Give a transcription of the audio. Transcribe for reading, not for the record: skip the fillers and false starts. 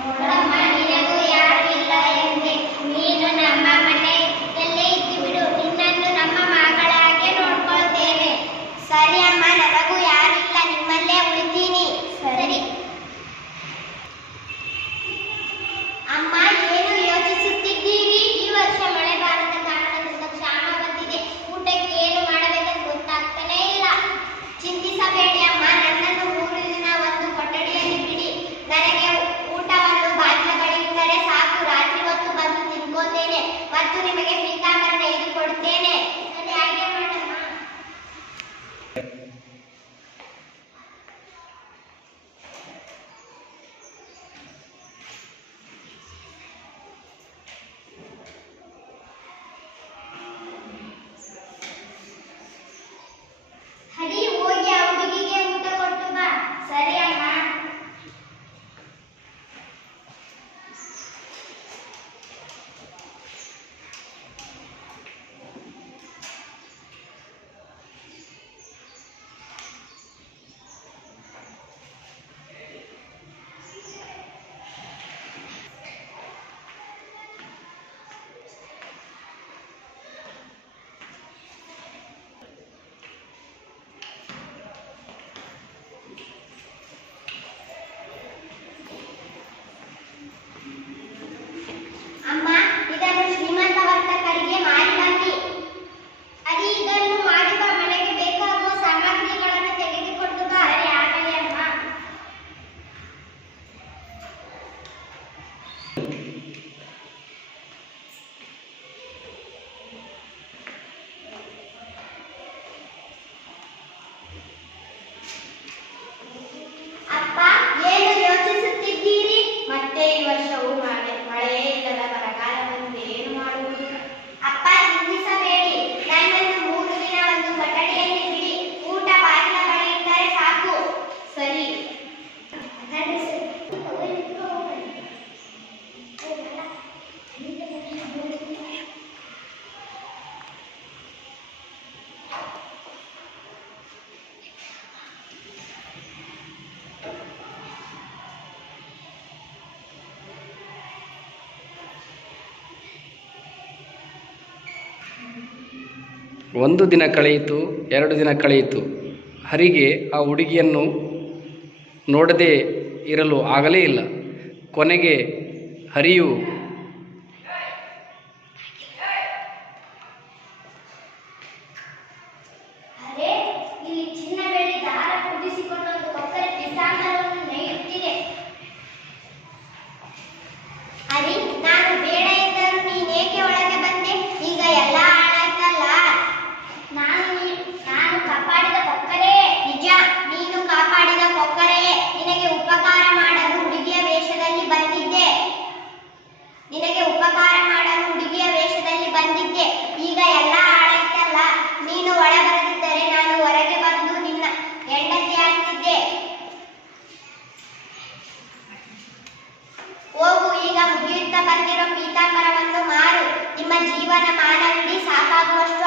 ನೋಡಮ್ಮ, ನಿನಗೂ ಯಾರು ಇಲ್ಲ ಎಂದೆ. ನೀನು ನಮ್ಮ ಮನೆಯಲ್ಲೇ ಇದ್ದು ಬಿಡು. ನಿನ್ನನ್ನು ನಮ್ಮ ಮಗಳಾಗೆ ನೋಡ್ಕೊಳ್ತೇವೆ. ಸರಿ ಅಮ್ಮ, ನನಗೂ ಯಾರು ಇಲ್ಲ, ನಿಮ್ಮಲ್ಲೇ ಉಳಿತೀನಿ. ಸರಿ. ಅಮ್ಮ, ಏನು ಯೋಚಿಸುತ್ತಿದ್ದೀರಿ? ಈ ವರ್ಷ ಮಳೆಗಾಲದ ಕಾರಣದಿಂದ ಕ್ಷಾಮ ಬಂದಿದೆ. ಊಟಕ್ಕೆ ಏನು ಮಾಡಬೇಕೆಂದು ಗೊತ್ತಾಗ್ತಾನೇ ಇಲ್ಲ. ಚಿಂತಿಸಬೇಡಿ ಅಮ್ಮ, ನನ್ನನ್ನು 3 ದಿನ ಒಂದು ಕೊಠಡಿಯಲ್ಲಿ ಬಿಡಿ. ನನಗೆ ಊಟವನ್ನು ಬಾಗಿಲ ಬಳಿ ಇಟ್ಟರೆ ಸಾಕು. ರಾತ್ರಿ ಹೊತ್ತು ಬಂದು ತಿನ್ಕೋತೇನೆ ಮತ್ತು ನಿಮಗೆ ಪೀತಾಂಬರ ತೆಗೆದುಕೊಡುತ್ತೇನೆ. ಸರಿ, ಹಾಗೆ ಮಾಡಮ್ಮ. ಹರಿ, ಹೋಗಿ ಆ ಹುಡುಗಿಗೆ ಊಟ ಕೊಟ್ಟು ಬಾ. ಸರಿ ಅಮ್ಮ. ಅಮ್ಮ, ಇದನ್ನು ಶ್ರೀಮಂತ ವರ್ತಕರಿಗೆ ಮಾರಿ ಬನ್ನಿ. ಅಡಿ, ಇದನ್ನು ಮಾಡಿ ಬಾ. ಮನೆಗೆ ಬೇಕಾಗುವ ಸಾಮಗ್ರಿಗಳನ್ನು ತೆಗೆದುಕೊಂಡು ಬಾ. ಸರಿ, ಆಗಲಿ ಅಮ್ಮ. ಅಪ್ಪ, ಏನು ಯೋಚಿಸುತ್ತಿದ್ದೀರಿ? ಮತ್ತೆ ಈ ವರ್ಷವೂ ಮಳೆಯೇ ಇಲ್ಲದ ಬರಗಾಲ ಬಂದಿದೆ. ಏನು ಮಾಡುವುದು? ಅಪ್ಪ, ಚಿಂತಿಸಬೇಡಿ. ನನ್ನನ್ನು 3 ದಿನ ಒಂದು ಕೊಠಡಿಯಲ್ಲಿ ಬಿಡಿ. ಊಟ ಬಾಗಿಲ ಬಳಿ ಇಟ್ಟರೆ ಸಾಕು. ಸರಿ. ಒಂದು ದಿನ ಕಳೆಯಿತು, 2 ದಿನ ಕಳೆಯಿತು. ಹರಿಗೆ ಆ ಹುಡುಗಿಯನ್ನು ನೋಡದೇ ಇರಲು ಆಗಲೇ ಇಲ್ಲ. ಕೊನೆಗೆ ಹರಿಯು ಅರೆ, ಇಲ್ಲಿ ಚಿನ್ನ ಬೆಳ್ಳಿ ದಾರ ಕುದಿಸಿಕೊಂಡು ಒಂದು ಕೊಕ್ಕರೆ ಪೀತಾಂಬರವನ್ನು ನೇಯುತ್ತಿದೆ. ಹರಿ, ನಾನು ಬೇಡ ಎಂದರೂ ನೀನೇಕೆ ಒಳಗೆ ಬಂದೆ? ಈಗ ಎಲ್ಲ ಹಾಳಾಯ್ತಲ್ಲ. ನಾನು ಕಾಪಾಡಿದ ಕೊಕ್ಕರೆ. ನಿಜ, ನೀನು ಕಾಪಾಡಿದ ಕೊಕ್ಕರೆ. ನಿನಗೆ ಉಪಕಾರ ಮಾಡಲು ಹುಡುಗಿಯ ವೇಷದಲ್ಲಿ ಬಂದಿದ್ದೆ. ಈಗ ಎಲ್ಲ ಹಾಳಾಯ್ತಲ್ಲ. ನೀನು ಒಳ ಬರದಿದ್ದರೆ ನಾನು ಹೊರಗೆ ಬಂದು ನಿನ್ನ ಹೆಂಡತಿ ಆಗ್ತಿದ್ದೆ. ಹೋಗು, ಈಗ ಮುಗಿಯುತ್ತಾ ಬಂದಿರೋ ಪೀತಾಂಬರವನ್ನು ಮಾರು. ನಿಮ್ಮ ಜೀವನ ಮಾನವಿಡೀ ಸಾಕಾಗುವಷ್ಟು